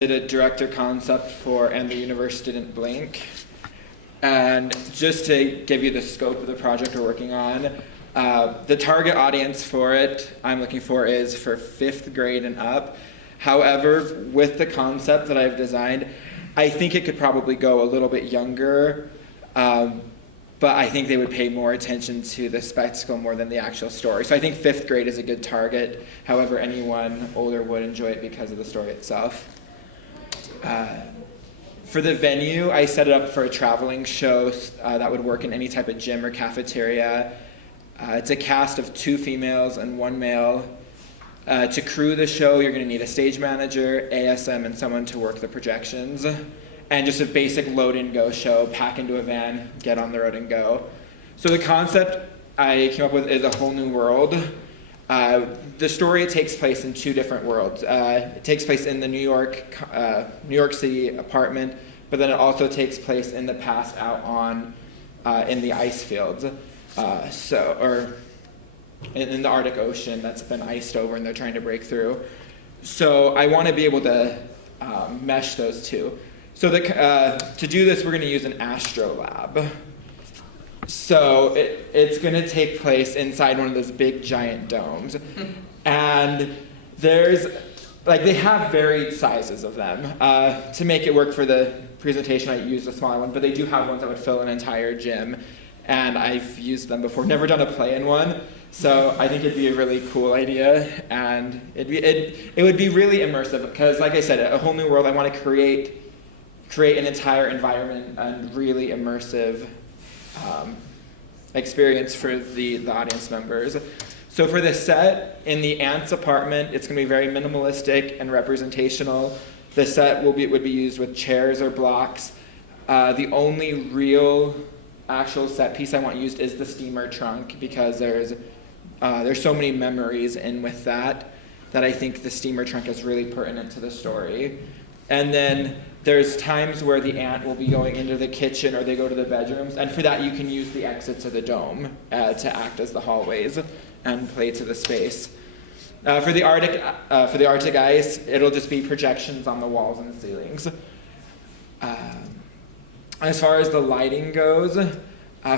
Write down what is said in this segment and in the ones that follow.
did a director concept for And the Universe Didn't Blink. And just to give you the scope of the project we're working on, the target audience for it I'm looking for is for 5th grade and up. However, with the concept that I've designed, I think it could probably go a little bit younger, but I think they would pay more attention to the spectacle more than the actual story. So I think 5th grade is a good target. However, anyone older would enjoy it because of the story itself. For the venue, I set it up for a traveling show that would work in any type of gym or cafeteria. It's a cast of 2 females and 1 male. To crew the show, you're going to need a stage manager, ASM, and someone to work the projections. And just a basic load-and-go show, pack into a van, get on the road and go. So the concept I came up with is a whole new world. The story takes place in 2 different worlds. It takes place in the New York City apartment, but then it also takes place in the past out on in the ice fields, or in the Arctic Ocean that's been iced over and they're trying to break through. So I want to be able to mesh those 2. So to do this, we're going to use an astrolab. So it's going to take place inside one of those big giant domes. And they have varied sizes of them. To make it work for the presentation, I used a smaller one, but they do have ones that would fill an entire gym. And I've used them before, never done a play in one. So I think it'd be a really cool idea. And it would be really immersive because, like I said, a whole new world. I want to create an entire environment and really immersive experience for the audience members. So for the set, in the aunt's apartment, it's going to be very minimalistic and representational. The set would be used with chairs or blocks. The only real actual set piece I want used is the steamer trunk because there's so many memories in with that I think the steamer trunk is really pertinent to the story. And then there's times where the aunt will be going into the kitchen or they go to the bedrooms, and for that you can use the exits of the dome to act as the hallways and play to the space. For the Arctic ice, it'll just be projections on the walls and ceilings. As far as the lighting goes,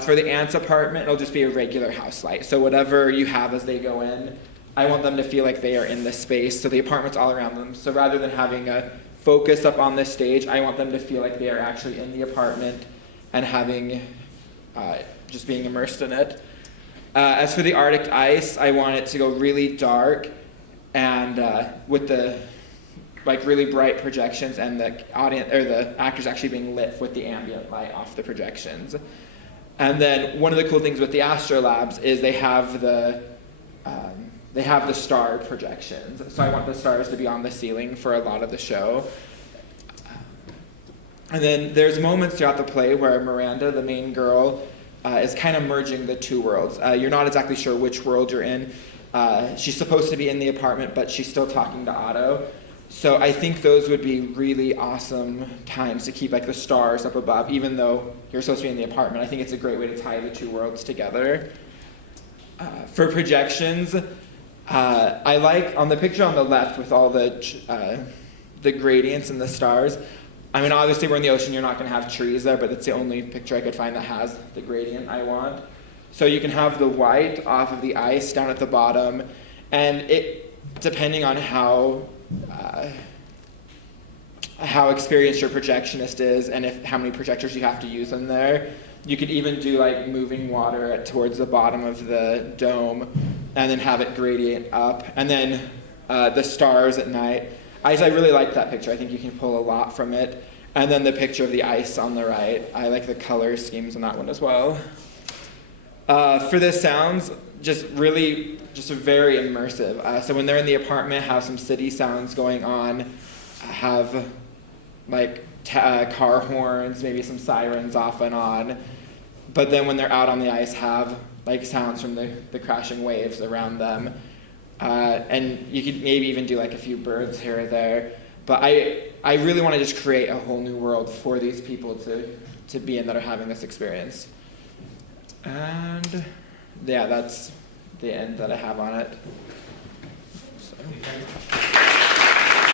for the aunt's apartment, it'll just be a regular house light. So whatever you have as they go in, I want them to feel like they are in the space, so the apartment's all around them. So rather than having a focus up on this stage, I want them to feel like they are actually in the apartment and having, just being immersed in it. As for the Arctic ice, I want it to go really dark and with the really bright projections and the audience or the actors actually being lit with the ambient light off the projections. And then one of the cool things with the astrolabs is they have the star projections. So I want the stars to be on the ceiling for a lot of the show. And then there's moments throughout the play where Miranda, the main girl, is kind of merging the 2 worlds. You're not exactly sure which world you're in. She's supposed to be in the apartment, but she's still talking to Otto. So I think those would be really awesome times to keep the stars up above, even though you're supposed to be in the apartment. I think it's a great way to tie the 2 worlds together. For projections, I like on the picture on the left with all the gradients and the stars. I mean, obviously we're in the ocean, you're not going to have trees there, but that's the only picture I could find that has the gradient I want. So you can have the white off of the ice down at the bottom, and depending on how experienced your projectionist is and how many projectors you have to use in there, you could even do moving water towards the bottom of the dome and then have it gradient up. And then the stars at night. I really like that picture. I think you can pull a lot from it. And then the picture of the ice on the right. I like the color schemes on that one as well. For the sounds, just very immersive. So when they're in the apartment, have some city sounds going on. Have car horns, maybe some sirens off and on. But then when they're out on the ice, have sounds from the crashing waves around them. And you could maybe even do a few birds here or there. But I really want to just create a whole new world for these people to be in that are having this experience. And yeah, that's the end that I have on it. So.